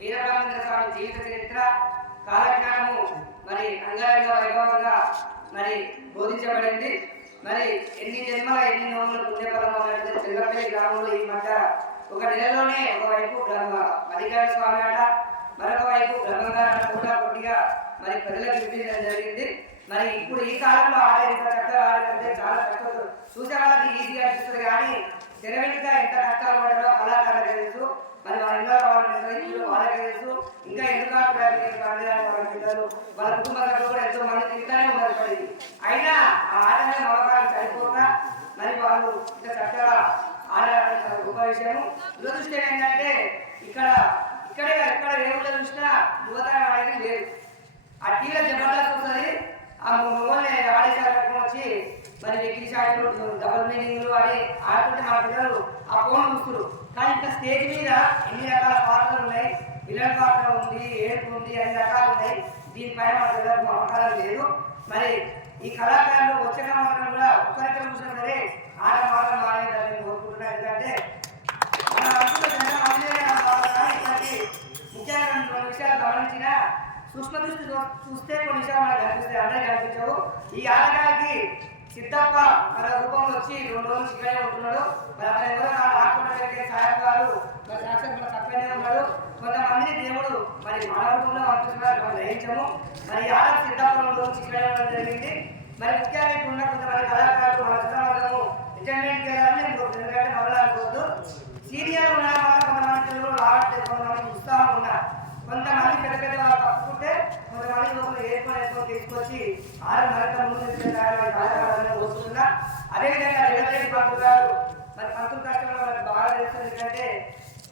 వీరబ్రహ్మేంద్ర స్వామి జీవిత చరిత్ర కాలజ్ఞానము మరి అంగరంగ వైభవంగా మరి బోధించబడింది. మరి ఎన్ని జన్మల ఎన్ని నోముల పుణ్యఫలం అన్నట్టు చెల్లపల్లి గ్రామంలో ఈ మధ్య ఒక నెలలోనే ఒకవైపు బ్రహ్మ స్వామి ఆట మరొక వైపు బ్రహ్మంగా కూడా కొద్దిగా మరి ప్రజలకు వినిపించడం జరిగింది. మరి ఇప్పుడు ఈ కాలంలో ఆడ ఎంత చక్కగా ఆడకంటే చాలా కష్టం చూసే వాళ్ళకి ఈజీగా అనిపిస్తుంది కానీ తెరవెనుక ఎంత కష్టాలు పడడో కళాకారులకు తెలుసు. మరి వాళ్ళ ఇంట్లో వాళ్ళని నిర్వహించడం వాళ్ళకే తెలుసు. ఇంకా ఎందుకు వాళ్ళ పిల్లలు వాళ్ళ కుటుంబ సభ్యులు కూడా ఎంతో మంది తింటానే ఉన్నారు అయినా ఆ ఆటనే మమకారం చనిపోక మరి వాళ్ళు ఇంత చక్కగా ఆడాలని చాలా గొప్ప విషయము. దురదృష్టం ఏంటంటే ఇక్కడ ఇక్కడే ఎక్కడ రేవులో చూసినా యువతరం అనేది లేదు. ఆ టీవీలో జబర్దస్త్ వస్తుంది. ఆ మొగోళ్ళని ఆడే కార్యక్రమం వచ్చి మరి వెకిలి షాట్లు డబుల్ మీనింగ్లు ఆడి ఆడుతుంటే మా పిల్లలు ఆ ఫోన్ చూస్తున్నారు కానీ ఇంకా స్టేజ్ మీద ఎన్ని రకాల పాత్రలు ఉన్నాయి విలన్ పాత్ర ఉంది ఏడుపు ఉంది అన్ని రకాలు ఉన్నాయి. దీనిపైన మా పిల్లలకు మమకారం లేదు. మరి ఈ కళాకారులు వచ్చే సంవత్సరం కూడా ఒక్కరికే చూసినా సరే సూక్ష్మ చూస్తే కొన్ని విషయాలు మనకు కనిపిస్తాయి. అందరూ కనిపించవు. ఈ ఆటగాడికి సిద్ధప్ప మన రూపంలో వచ్చి రెండు రోజులు ఇక్కడే ఉంటున్నాడు. మరి అతను ఎవరో రాకుండా సాయం గారు మరి సాక్షాత్ మన తప్పనే ఉన్నాడు. కొంతమందిని దేవుడు మరి మానవ రూపంలో పంపిస్తున్నారు మనం గ్రహించము. మరి ఈ ఆట సిద్ధప్ప రెండు రోజులు ఇక్కడే ఉండడం జరిగింది. మరి ముఖ్యంగా ఇక్కడ ఉన్న కొంతమంది కళాకారులు మన తీసుకొచ్చి ఆరు నెలల ముందు తీసుకెళ్ళాలని కార్యక్రమాలను అదేవిధంగా రేవంత్ పంతులు గారు మరి పంతులు కష్టంలో మనకు బాగా తెలుస్తుంది ఎందుకంటే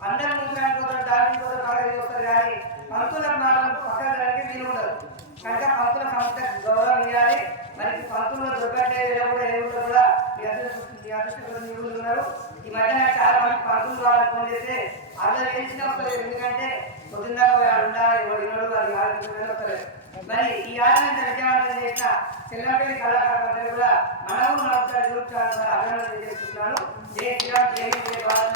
అందరి ముందు అనుకోతారు దాని కోసం బాగా చూస్తారు కానీ పంతుల మాత్రం పక్కన జరగడానికి వీలు ఉండదు. కనుక పంతుల సంస్థ గౌరవం ఇవ్వాలి. మరి పంతులు దొరకటే కూడా ఏ కూడా మీ అదృష్టం మీ అదృష్టం ఉన్నారు. ఈ మధ్యన చాలా మంది పంతులు వాళ్ళని ఫోన్ చేస్తే అందరూ తెలిసిన ఎందుకంటే పొద్దున్న ఉండాలి? మరి ఈ ఆరోగ్యం విజయవంతం చేసిన చెల్లపల్లి కళాకారులందరూ కూడా మనము నడుపుతారు ఎదుర్కొంటారు అభినందన చేసుకుంటున్నాను జయ శ్రీరామ్ జయ భారత.